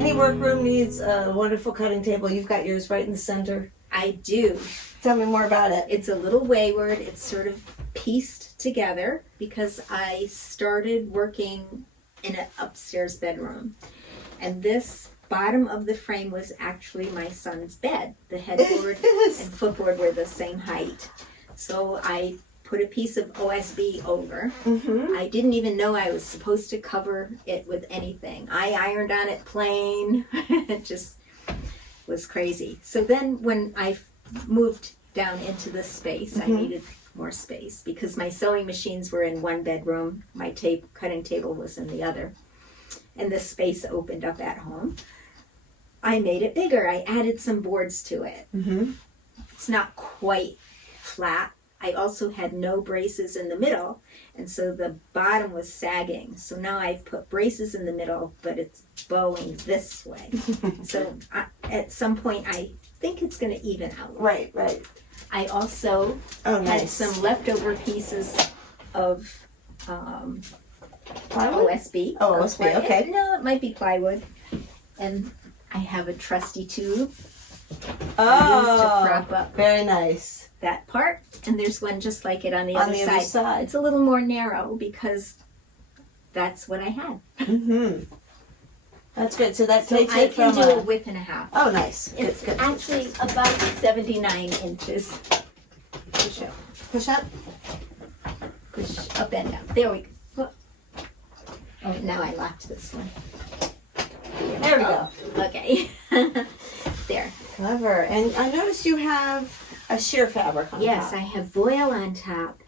Any workroom needs a wonderful cutting table. You've got yours right in the center. I do. Tell me more about it. It's a little wayward. It's sort of pieced together because I started working in an upstairs bedroom. And this bottom of the frame was actually my son's bed. The headboard and footboard were the same height. So I put a piece of OSB over. I didn't even know I was supposed to cover it with anything. I ironed on it plain. It just was crazy. So then when I moved down into this space, I needed more space because my sewing machines were in one bedroom. My cutting table was in the other. And this space opened up at home. I made it bigger. I added some boards to it. It's not quite flat. I also had no braces in the middle, and so the bottom was sagging. So now I've put braces in the middle, but it's bowing this way. So at some point, I think it's going to even out. Right, right. I also had some leftover pieces of OSB. Oh, OSB, okay. No, it might be plywood. And I have a trusty tube. Oh, to prop up very nice. That part, and there's one just like it on the other side. It's a little more narrow because that's what I had. That's good. So that takes it from... I can do a 1.5 width. Oh, nice. It's good. Actually about 79 inches. Push up. Push up? Push up and down. There we go. Oh, now I locked this one. There we go. Okay. There. Clever. And I noticed you have a sheer fabric on top. Yes, I have voile on top.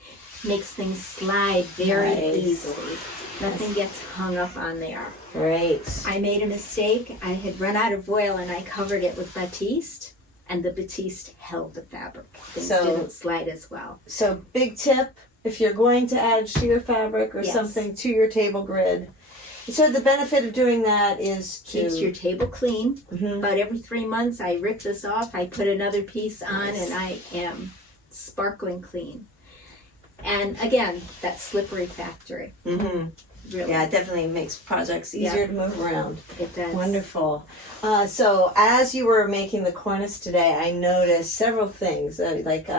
Makes things slide very easily. Nothing gets hung up on there. Great. I made a mistake. I had run out of voile and I covered it with batiste, and the batiste held the fabric. Things didn't slide as well. So big tip, if you're going to add sheer fabric or something to your table grid. So the benefit of doing that is to... Keeps your table clean. About every 3 months I rip this off, I put another piece on, and I am sparkling clean. And again, that slippery factory. Really. Yeah, it definitely makes projects easier to move around. It does. Wonderful. So as you were making the cornice today, I noticed several things, like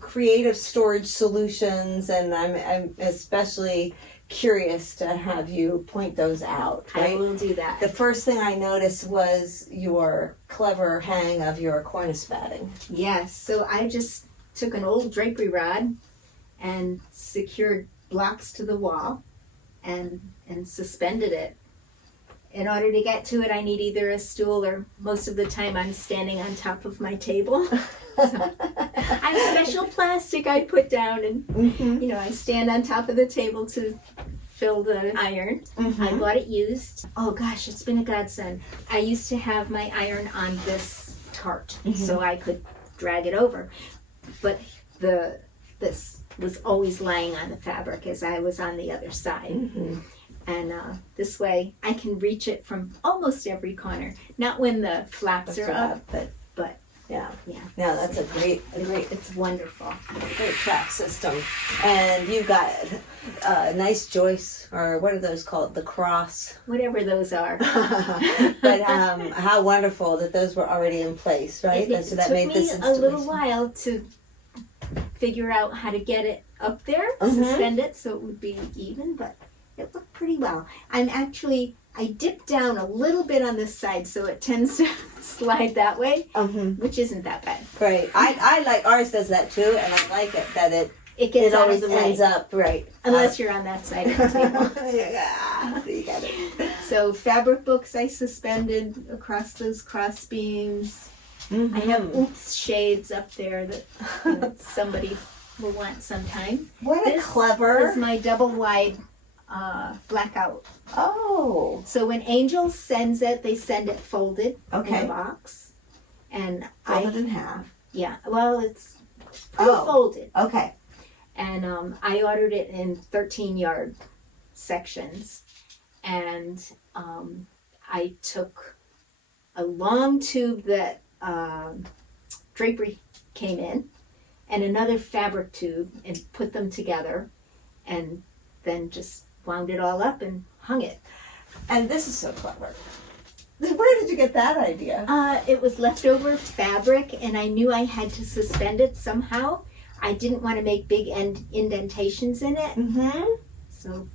creative storage solutions, and I'm especially curious to have you point those out. Right? I will do that. The first thing I noticed was your clever hang of your cornice batting. Yes, so I just took an old drapery rod and secured blocks to the wall and suspended it. In order to get to it, I need either a stool, or most of the time I'm standing on top of my table. So, I have special plastic I put down, and I stand on top of the table to fill the iron. I bought it used. Oh gosh, it's been a godsend. I used to have my iron on this cart, so I could drag it over. But this was always lying on the fabric as I was on the other side. And this way I can reach it from almost every corner. Not when the flaps are up, but yeah. No, that's a great, it's wonderful. Great track system. And you've got nice joists, or what are those called? The cross. Whatever those are. But how wonderful that those were already in place, right? It so that took made me this a little while to figure out how to get it up there, suspend it so it would be even, but it looked pretty well. I dipped down a little bit on this side, so it tends to slide that way, which isn't that bad. Right. I like, ours does that too, and I like it that it gets out always of the way. ends up, right. Unless you're on that side of the table. Yeah, you got it. So fabric books I suspended across those cross beams. I have oops shades up there that somebody will want sometime. What a clever... This is my double wide blackout. Oh. So when Angel sends it, they send it folded in a box. And folded in half. Yeah, well, it's folded. Okay. And I ordered it in 13-yard sections. And I took a long tube that drapery came in, and another fabric tube, and put them together, and then just wound it all up and hung it. And this is so clever. Where did you get that idea? It was leftover fabric, and I knew I had to suspend it somehow. I didn't want to make big indentations in it, Mm-hmm. so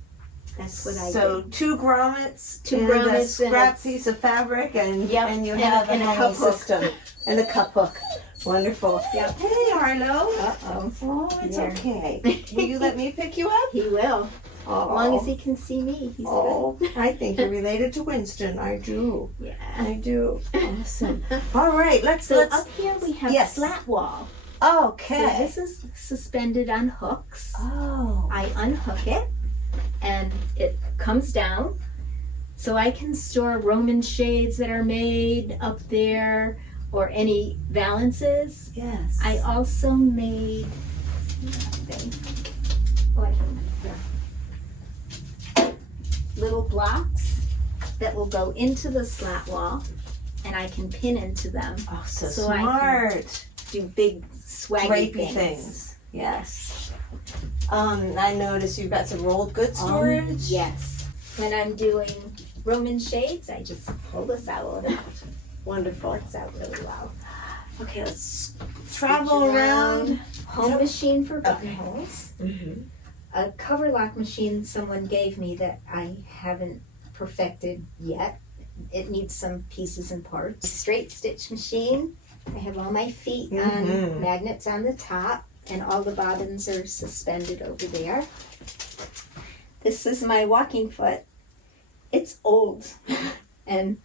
that's what I did. So 2 grommets, Two and grommets a and scrap a- piece of fabric, and Yep, and you and have a a hanging cup hook. system and a cup hook. Wonderful. Yep. Hey, Arlo. Uh-oh. Oh, it's There. okay. Will you let me pick you up? He will. Oh. As long as he can see me, he's Oh, I think you're related to Winston. I do. good. Yeah. I do. Awesome. All right, let's. So up here we have Yes. slat wall. Okay. So this is suspended on hooks. Oh. I unhook it and it comes down. So I can store Roman shades that are made up there or any valances. Yes. I also made little blocks that will go into the slat wall, and I can pin into them. Oh, so So I can smart. do big swaggy Drapey things. things. Yes. I noticed you've got some rolled goods storage. Yes. When I'm doing Roman shades, I just pull this out and it Wonderful. works out really well. Okay, let's travel around. Home Yep. machine for Okay. buttonholes. Mm-hmm. A cover lock machine someone gave me that I haven't perfected yet. It needs some pieces and parts. Straight stitch machine. I have all my feet Mhm. on magnets on the top, and all the bobbins are suspended over there. This is my walking foot. It's old, and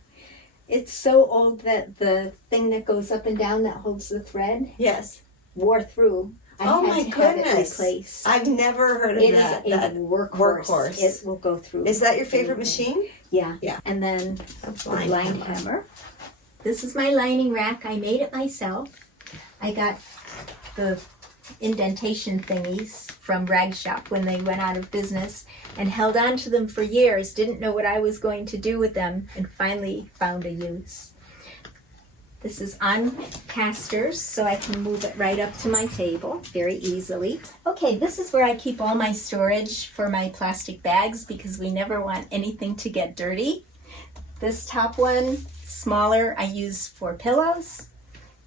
it's so old that the thing that goes up and down that holds the thread Yes. wore through. I Oh had my to have it goodness. replaced. I've never heard of It is that. a That workhorse. workhorse. It will go through. Is that your favorite anything. machine? Yeah. Yeah. And then A the blind hammer. This is my lining rack. I made it myself. I got the indentation thingies from Rag Shop when they went out of business and held on to them for years. Didn't know what I was going to do with them and finally found a use. This is on casters, so I can move it right up to my table very easily. Okay, this is where I keep all my storage for my plastic bags because we never want anything to get dirty. This top one, smaller, I use for pillows.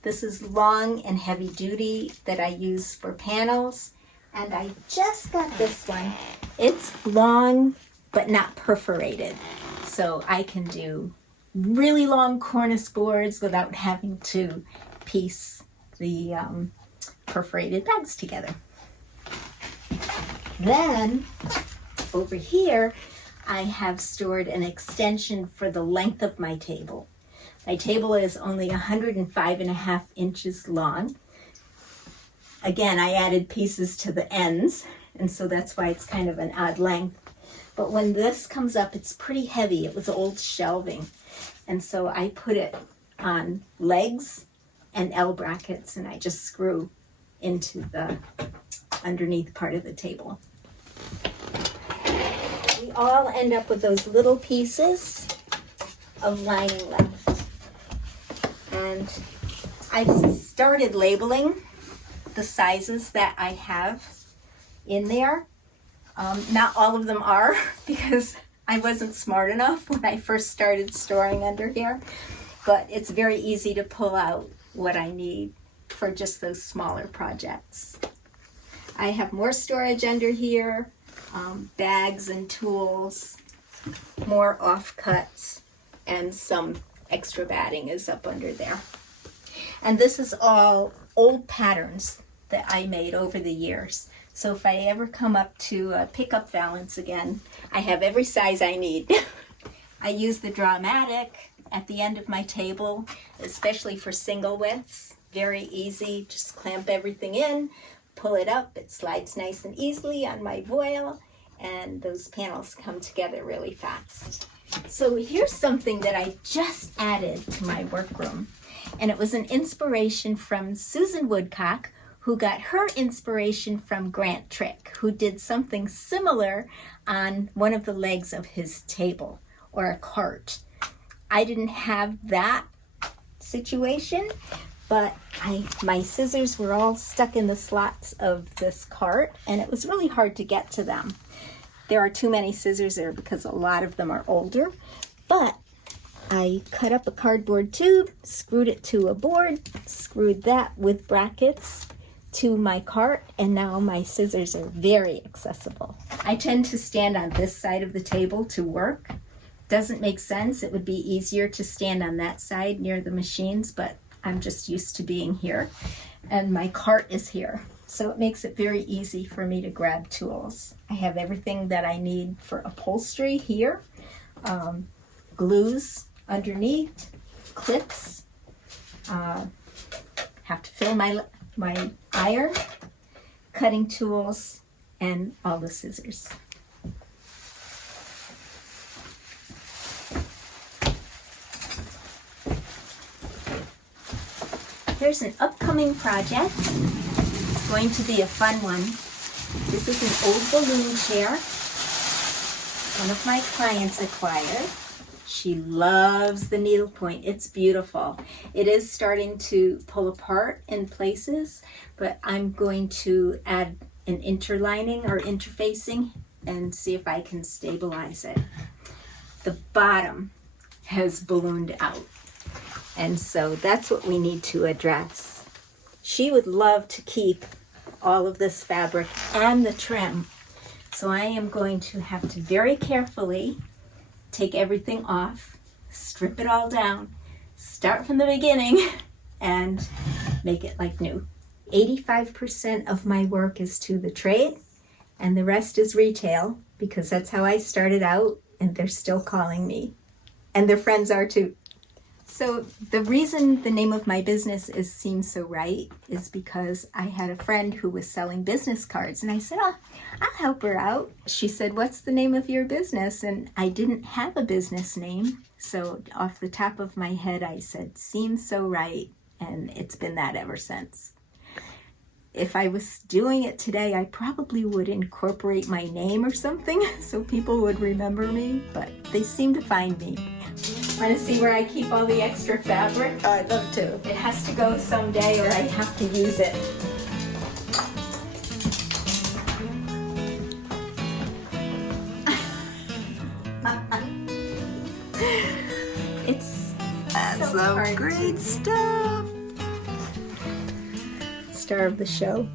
This is long and heavy duty that I use for panels. And I just got this one. It's long, but not perforated. So I can do really long cornice boards without having to piece the perforated bags together. Then over here, I have stored an extension for the length of my table. My table is only 105.5 inches long. Again, I added pieces to the ends, and so that's why it's kind of an odd length. But when this comes up, it's pretty heavy. It was old shelving. And so I put it on legs and L brackets, and I just screw into the underneath part of the table. We all end up with those little pieces of lining left. And I've started labeling the sizes that I have in there. Not all of them are because I wasn't smart enough when I first started storing under here, but it's very easy to pull out what I need for just those smaller projects. I have more storage under here, bags and tools, more offcuts, and some extra batting is up under there. And this is all old patterns that I made over the years. So if I ever come up to pick up valance again, I have every size I need. I use the Drawmatic at the end of my table, especially for single widths. Very easy, just clamp everything in, pull it up, it slides nice and easily on my voile, and those panels come together really fast. So here's something that I just added to my workroom, and it was an inspiration from Susan Woodcock, who got her inspiration from Grant Trick, who did something similar on one of the legs of his table, or a cart. I didn't have that situation, but my scissors were all stuck in the slots of this cart, and it was really hard to get to them. There are too many scissors there because a lot of them are older, but I cut up a cardboard tube, screwed it to a board, screwed that with brackets to my cart, and now my scissors are very accessible. I tend to stand on this side of the table to work. Doesn't make sense. It would be easier to stand on that side near the machines, but I'm just used to being here. And my cart is here, so it makes it very easy for me to grab tools. I have everything that I need for upholstery here. Glues underneath, clips. Have to fill my iron, cutting tools, and all the scissors. Here's an upcoming project. It's going to be a fun one. This is an old balloon chair one of my clients acquired. She loves the needlepoint. It's beautiful. It is starting to pull apart in places, but I'm going to add an interlining or interfacing and see if I can stabilize it. The bottom has ballooned out, and so that's what we need to address. She would love to keep all of this fabric and the trim, so I am going to have to very carefully take everything off, strip it all down, start from the beginning, and make it like new. 85% of my work is to the trade, and the rest is retail, because that's how I started out, and they're still calling me. And their friends are too. So the reason the name of my business is Seems So Right is because I had a friend who was selling business cards, and I said, oh, I'll help her out. She said, what's the name of your business? And I didn't have a business name, so off the top of my head I said Seems So Right, and it's been that ever since. If I was doing it today, I probably would incorporate my name or something so people would remember me, but they seem to find me. Want to see where I keep all the extra fabric? Oh, I'd love to. It has to go someday, or I have to use it. That's so some great stuff. Star of the show.